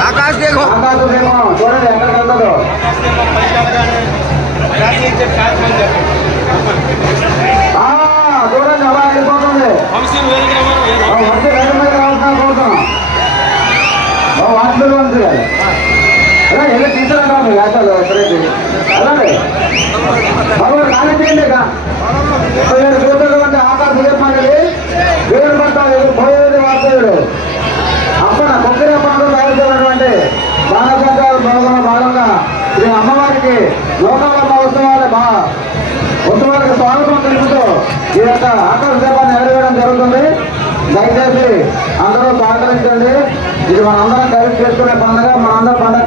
आकाश देखो చూడండి ఎక్కడికి వెళ్తారో చూడండి అలా వెళ్ళిపోతుంది వాటిలో అలా వెళ్ళి తీసుకురండి వేసాలు ఎక్కడైతే అలాగే కానీ చేయండి అంటే ఆకాశం చెప్పండి దేవుడు పడతాడు పోయేది వాస్తవుడు అప్పన కొబ్బరి అప్పనలో తయారు చేసినటువంటి భాగంగా శ్రీ అమ్మవారికి లోకాలమ్మ ఉత్సవాలకు స్వాగతం తెలుపుతూ ఈ యొక్క ఆకాశ దీపాన్ని ఎగరవేయడం జరుగుతుంది. దయచేసి అందరూ సహకరించండి. ఇది మనందరం కలిసి చేసుకునే పండుగ, మనందరం పండుగ.